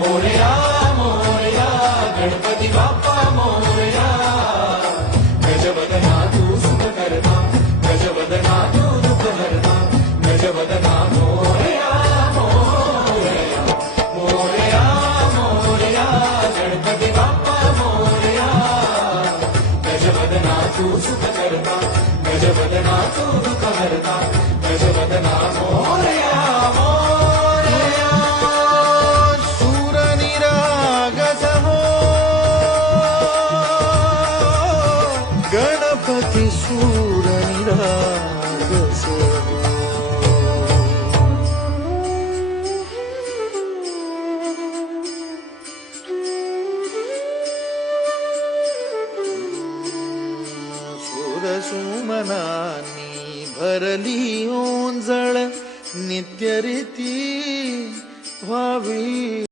मोरया मोरया गणपती बाप्पा मोरया गजवदना तू सुख करता गजवदना तू दुःख हरता गजवदना मोरया मोरया मोरया मोरया गणपती बाप्पा मोरया गजवदना तू सुख करता गजवदना तू दुःख हरता गजवदना मोरया मोरया सूरनिरागस हो गणपती सूरनिरागस हो सुमनानी भरली ओंजळ नित्यरीती व्हावी